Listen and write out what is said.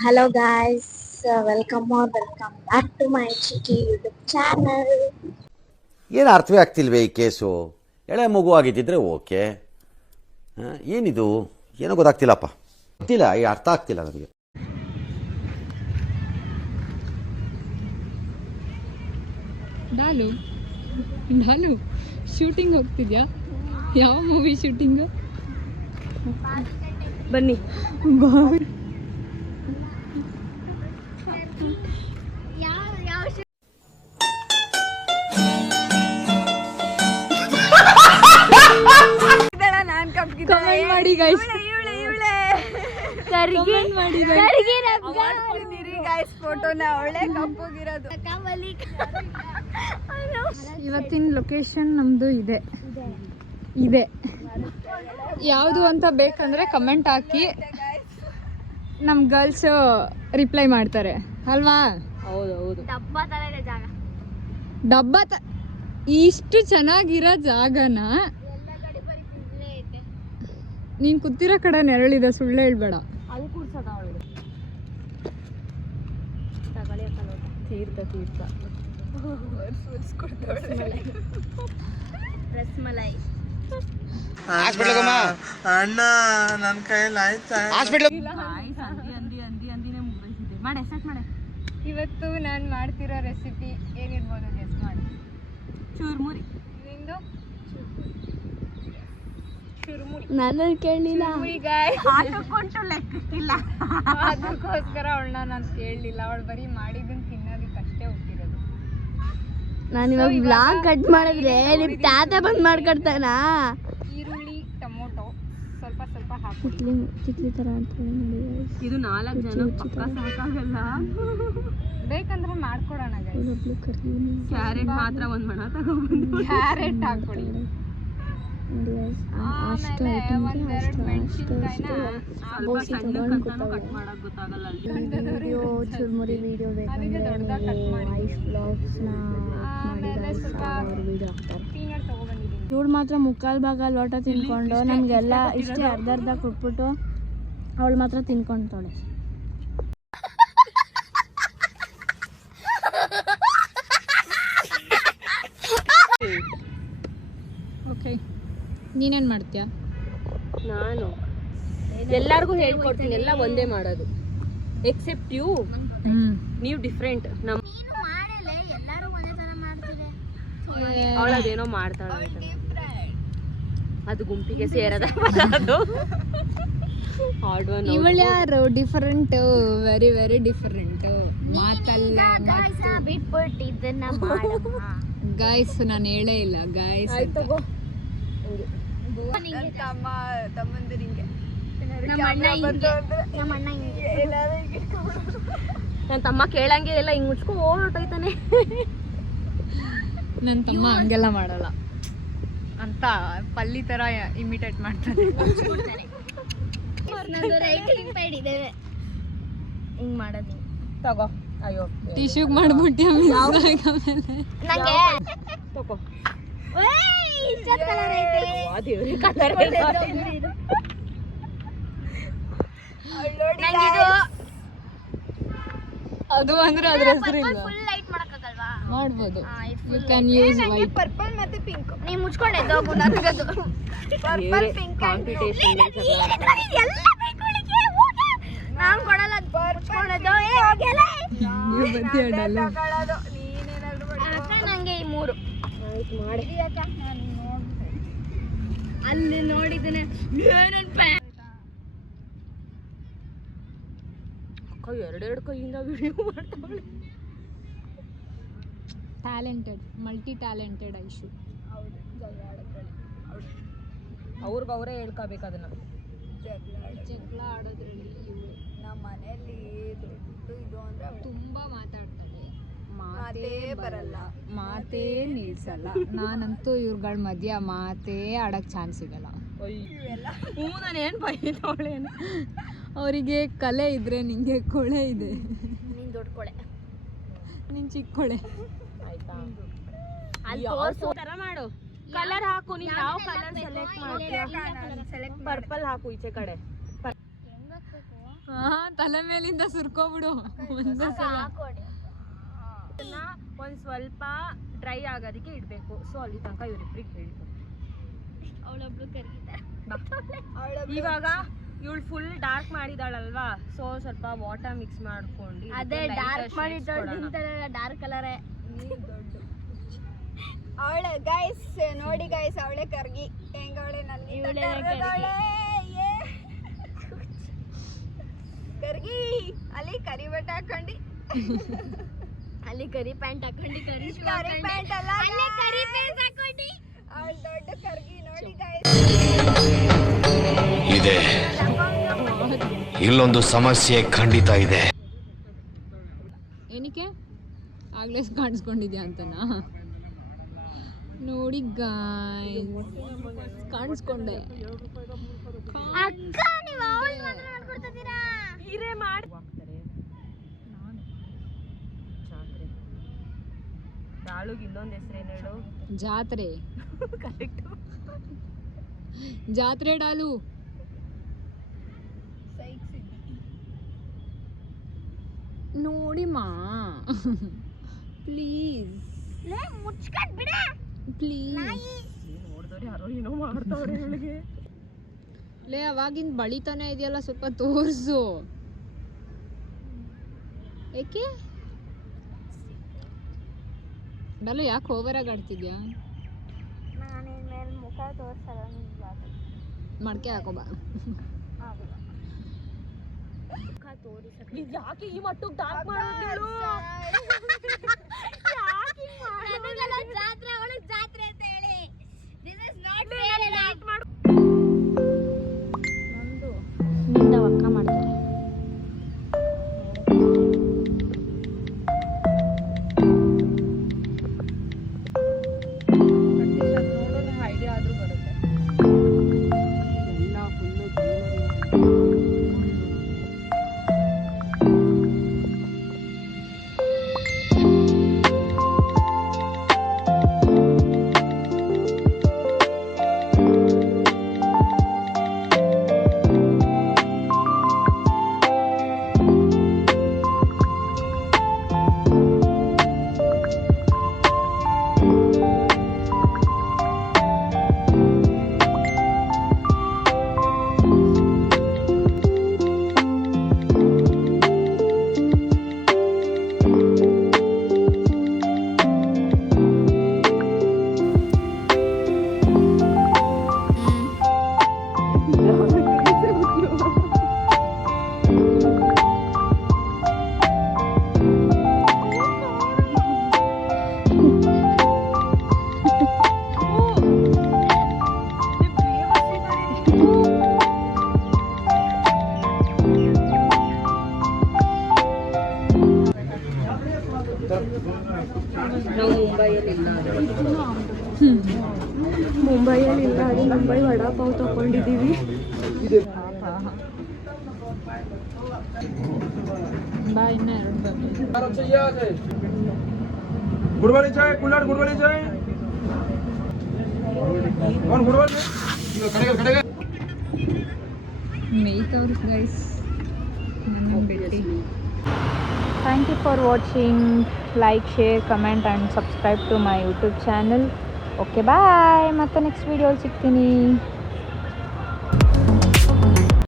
hello guys, welcome back to my Chiki YouTube channel. ಏನು ಅರ್ಥವೇ ಆಗ್ತಿಲ್ವೇ ಈ ಕೇಸು. ಎಳೆ ಮಗು ಆಗಿದ್ದಿದ್ರೆ ಓಕೆ, ಏನಿದು ಏನೋ ಗೊತ್ತಾಗ್ತಿಲ್ಲಪ್ಪ, ಗೊತ್ತಿಲ್ಲ, ಈ ಅರ್ಥ ಆಗ್ತಿಲ್ಲ ನನಗೆ. ಡಾಲು ಡಾಲು ಶೂಟಿಂಗ್ ಹೋಗ್ತಿದ್ಯಾ? ಯಾವ ಮೂವಿ ಶೂಟಿಂಗು? ಬನ್ನಿ ಕಮೆಂಟ್ ಮಾಡಿ ಗೈಸ್, ಫೋಟೋನ ಒಳ್ಳೆ ಕಪ್ಪಗಿರೋದು. ಇವತ್ತಿನ ಲೊಕೇಶನ್ ನಮ್ಮದು ಇದೆ ಯಾವುದು ಅಂತ ಬೇಕಂದ್ರೆ ಕಮೆಂಟ್ ಹಾಕಿ, ನಮ್ಮ ಗರ್ಲ್ಸ್ ರಿಪ್ಲೈ ಮಾಡ್ತಾರೆ ಅಲ್ವಾ? ಹೌದು ಡಬ್ಬ ಇಷ್ಟು ಚೆನ್ನಾಗಿರೋ ಜಾಗನ ನೀನು ಕೂತಿರೋ ಕಡೆ ನೆರಳಿದೆ, ಸುಳ್ಳು ಹೇಳ್ಬೇಡ. ಅದು ಕೂರ್ಸೋದ ಅವಳಿಗೆ ತೀರ್ಥ ರಸ್ಮಲೈ ಅಣ್ಣ ನನ್ನ ಕೈಯಲ್ಲಿ ಆಯ್ತಾ? ಇವತ್ತು ನಾನು ಮಾಡ್ತಿರೋ ರೆಸಿಪಿ ಏನಿರ್ಬೋದು ಗೆಸ್ ಮಾಡಿ. ಚೂರ್ಮುರಿ. ನಿಂದು? ನಾನು ಕೇಳಲಿಲ್ಲ, ಅದಕ್ಕೋಸ್ಕರ ಅವಳನ್ನ ನಾನು ಕೇಳಲಿಲ್ಲ. ಅವಳು ಬರೀ ಮಾಡಿದ್ದನ್ನು ತಿನ್ನೋದಕ್ಕಷ್ಟೇ ಹುಟ್ಟಿರೋದು. ನಾನು ಇವಾಗ ಬ್ಲಾಗ್ ಕಟ್ ಮಾಡಿದ್ರೆ ನಿಮ್ಮ ತಾತ ಬಂದ್ ಮಾಡ್ಕೊಡ್ತಾನ. ಈರುಳ್ಳಿ, ಟೊಮೊಟೊ ಸ್ವಲ್ಪ ಹಾಕಿ, ಚಿಕ್ಲಿ ತರ ಅಂತ ಇದು 4 ಜನ ಪಕ್ಕ ಸಾಕಾಗಲ್ಲ. ಬೇಕಂದ್ರೆ ಮಾಡ್ಕೊಡೋಣ. ಕ್ಯಾರೆಟ್ ಮಾತ್ರ ಒಂದು ಮಣ ತಗೊಂಡ್ಬಂದು ಕ್ಯಾರೆಟ್ ಹಾಕೊಳ್ಳಿ. ಚುರ್ಮುರಿ ವಿಡಿಯೋ ಇವಳು ಮಾತ್ರ ಮುಕ್ಕಾಲು ಭಾಗ ಲೋಟ ತಿನ್ಕೊಂಡು ನಮಗೆಲ್ಲ ಇಷ್ಟೇ ಅರ್ಧ ಕೊಟ್ಬಿಟ್ಟು ಅವಳು ಮಾತ್ರ ತಿನ್ಕೊಂತಾಳೆ. ಓಕೆ, ನೀನೇನು ಮಾಡ್ತೀಯಾ? ನಾನು ಎಲ್ಲರಿಗೂ ಹೇಳ್ಕೊಡ್ತೀನಿ, ಎಲ್ಲ ಒಂದೇ ಮಾಡೋದು ಎಕ್ಸೆಪ್ಟ್ ಯು. ನೀವು ಡಿಫ್ರೆಂಟ್. ಅವಳದೇನೋ ಮಾಡ್ತಾಳೆ, ಅದು ಗುಂಪಿಗೆ ಸೇರದ. ಇವಳು ಯಾರು? Different, very very different. ಮಾತಲ್ಲ ಗಾಯ್ಸ್, ನಾನು ಹೇಳೇ ಇಲ್ಲ ಗಾಯ್ಸ್. ನನ್ನ ತಮ್ಮ ಕೇಳಂಗೆ ಎಲ್ಲ ಹಿಂಗ್ ಮುಚ್ಕೊ ಓಡೋಟೈತಾನೆ. ನನ್ನ ತಮ್ಮ ಹಂಗೆಲ್ಲ ಮಾಡಲ್ಲ ಅಂತ ಪಲ್ಲಿ ತರ ಇಮಿಟೇಟ್ ಮಾಡ್ತಾನೆ. ಹಿಂಗ್ ಮಾಡೋದು ತಗೋ. ಅಯ್ಯೋ, ಟಿಶ್ಯೂಗ್ ಮಾಡ್ಬಿಟ್ಟು ತಗೋ. ಅದು ಅಂದ್ರೆ ಅದ್ರ ಹೆಸರು ಇಲ್ಲ, ಮಾಡ್ಬೋದು. You can use white, purple ಮತ್ತೆ ಪಿಂಕ್. ನೀ ಮುಚ್ಕೊಂಡೆ ಹೋಗು, ನನಗದು ಪರ್ಪಲ್ ಪಿಂಕ್ ಕಾಂಪಿಟೇಷನ್ ನಾನು ಕೊಡಲ್ಲ. ಮುಚ್ಕೊಂಡೆದು ಹೋಗಲ್ಲ, ನೀವು ಬರ್ತೀಯ ಡಲ್ಲು. ನಂಗೆ ಈ 3 ಆಯ್ತು ಮಾಡಿ. ಅಲ್ಲಿ ನೋಡಿದ್ದೇನೆ ಅಕ್ಕ ಎರಡೆರಡು ಕೈಯಿಂದ ವಿಡಿಯೋ ಮಾಡ್ತಾಳೆ. Talented, multi talented Aishu. ಅವ್ರಿಗೆ ಅವರೇ ಹೇಳ್ಕೋಬೇಕು ಅದನ್ನ. ಜಗಳ ಆಡೋದ್ರಲ್ಲಿ ನಮ್ಮ ಮನೆಯಲ್ಲಿ ದೊಡ್ಡ ಇದು ಅಂದ್ರೆ ತುಂಬಾ ಮಾತಾಡ್ತಾಳೆ, ಮಾತೇ ಬರಲ್ಲ, ಮಾತೇ ನಿಲ್ಸಲ್ಲ. ನಾನಂತೂ ಇವ್ರುಗಳ ಮಧ್ಯ ಮಾತೇ ಆಡಕ್ ಚಾನ್ಸ್ ಸಿಗಲ್ಲ. ನಾನೇನು ಬೈದವಳೇನು. ಅವರಿಗೆ ಕಲೆ ಇದ್ರೆ ನಿಂಗೆ ಕೊಳೆ ಇದೆ. ನೀನ್ ದೊಡ್ಡ ಕೊಳೆ, ನೀನ್ ಚಿಕ್ಕ ಕೊಳೆ. ಆಯ್ತಾ? ಅಲ್ಲಿ ತೋರ್ಸು ತರ ಮಾಡು. ಕಲರ್ ಹಾಕು, ನೀನು ಯಾವ ಕಲರ್ ಸೆಲೆಕ್ಟ್ ಮಾಡ್ತೀಯ? ಪರ್ಪಲ್ ಹಾಕು ಈಚೆ ಕಡೆ. ತಲೆ ಮೇಲಿಂದ ಸುರ್ಕೋಬಿಡು ಒಂದೇ ಸಲ. ಒಂದು ಸ್ವಲ್ಪ ಡ್ರೈ ಆಗೋದಕ್ಕೆ ಇಡಬೇಕು. ಸೊ ಅಲ್ಲಿ ತನಕ ಇವರಿಬ್ರಿಗೆ ಹೇಳ್ಬೇಕು. ಅವಳೊಬ್ಳು ಕರ್ಗಿದ್ದಾರೆ. ಇವಾಗ ಇವಳು ಫುಲ್ ಡಾರ್ಕ್ ಮಾಡಿದಾಳಲ್ವಾ, ಸೊ ಸ್ವಲ್ಪ ವಾಟರ್ ಮಿಕ್ಸ್ ಮಾಡ್ಕೊಂಡು ಅದೇ ಡಾರ್ಕ್ ಮಾಡಿದ್ದವಳು ಡಾರ್ಕ್ ಕಲರೇ. ಅವಳೆ ಗೈಸ್ ನೋಡಿ ಗೈಸ್, ಅವಳೆ ಕರ್ಗಿ ಹೆಂಗವಳೆ ನಲ್ಲಿ ಕರ್ಗಿ. ಅಲ್ಲಿ ಕರಿ ಬಟ್ಟೆ ಹಾಕೊಂಡಿ, ಅಲ್ಲಿ ಕರಿ ಪ್ಯಾಂಟ್ ಹಾಕೊಂಡು ಕರಿ ಕರಿ ಪ್ಯಾಂಟ್ ಅಲ್ಲ ಕರಿ ಪ್ಯಾಂಟ್ ಹಾಕೊಂಡು ಅವಳು ದೊಡ್ಡ ಕರ್ಗಿ ನೋಡಿ ಗೈಸ್. ಇದೆ ಇಲ್ಲೊಂದು ಸಮಸ್ಯೆ ಖಂಡಿತ ಇದೆ. ಏನಕ್ಕೆ ಆಗ್ಲೇ ಕಾಣಿಸ್ಕೊಂಡಿದ್ಯಾ ಅಂತನಾ? ನೋಡಿ ಗಾಯ್ಸ್, ಕಾಣಿಸ್ಕೊಂಡೆ. ಅಕ್ಕ ನೀವು ಅವಳು ಮಾತ್ರ ಮಾಡ್ಕೊಡ್ತಿದ್ದೀರಾ. ಹಿರೇ ಮಾಡಿ ಜಾತ್ರೆ. ದಾಳುಗೆ ಇನ್ನೊಂದು ಹೆಸರೇನು ಹೇಳು? ಜಾತ್ರೆ. ಕರೆಕ್ಟ್, ಜಾತ್ರೆ ಡಾಲು. ನೋಡಿ ಮಾ ಪ್ಲೀಸ್ ಮುಚ್ಕೊಂಡ್ ಬಿಡ ಪ್ಲೀಸ್. ನೋಡಿದವ್ರು ಯಾರೋ ಏನೋ ಮಾಡ್ತಾವ್ರೆ ಇವಳಿಗೆ. ಲೇ ಅವಾಗಿಂದ ಬಳಿತಾನೆ ಇದೆಯಲ್ಲ, ಸ್ವಲ್ಪ ತೋರಿಸು. ಏಕೆ ಡಾಲು ಯಾಕೆ ಓವರಾಗಿ ಆಡ್ತಿದ್ಯಾ? ನಾನು ಇನ್ಮೇಲೆ ಮುಖ ತೋರಿಸಲ್ಲ ನಿಮ್ಗೆ. ಮಡಕೆ ಹಾಕೋಬಾ. ಮುಖ ತೋರಿಸಕ್ಕೆ ಯಾಕೆ ಈ ಮಟ್ಟಿಗೆ ಡಾರ್ಕ್ ಮಾಡೋದು? ಜಾತ್ರೆ ಅವಳಿಗೆ ಜಾತ್ರೆ ಅಂತ ಹೇಳಿ. This is not fair. ನಂದು ನಿಂದ ಅಕ್ಕ ಮಾಡ್ತಾರೆ. ಐಡಿಯಾ ಆದ್ರೂ ಬರುತ್ತೆ. ಎಲ್ಲ ಫುಲ್ಲು ಮುಂಬೈಯಲ್ಲಿ ಇಲ್ಲ, ಅದು ಮುಂಬೈ ವಡಾಪಾವ್ ತಗೊಂಡಿದ್ದೀವಿ. ಬಾ ಇನ್ನ ಎರಡು गुड़वाली चाय कुल्हड़ गुड़वाली चाय कौन गुड़वाली खड़े ಮೇಯ್ತವ್ರು ಗೈಸ್ ನನ್ನ ಬಿಟ್ಟು. Thank you for watching. Like, share, comment and subscribe to my YouTube channel. Okay, bye. ಮತ್ತೆ ನೆಕ್ಸ್ಟ್ ವಿಡಿಯೋ ಸಿಗ್ತೀನಿ.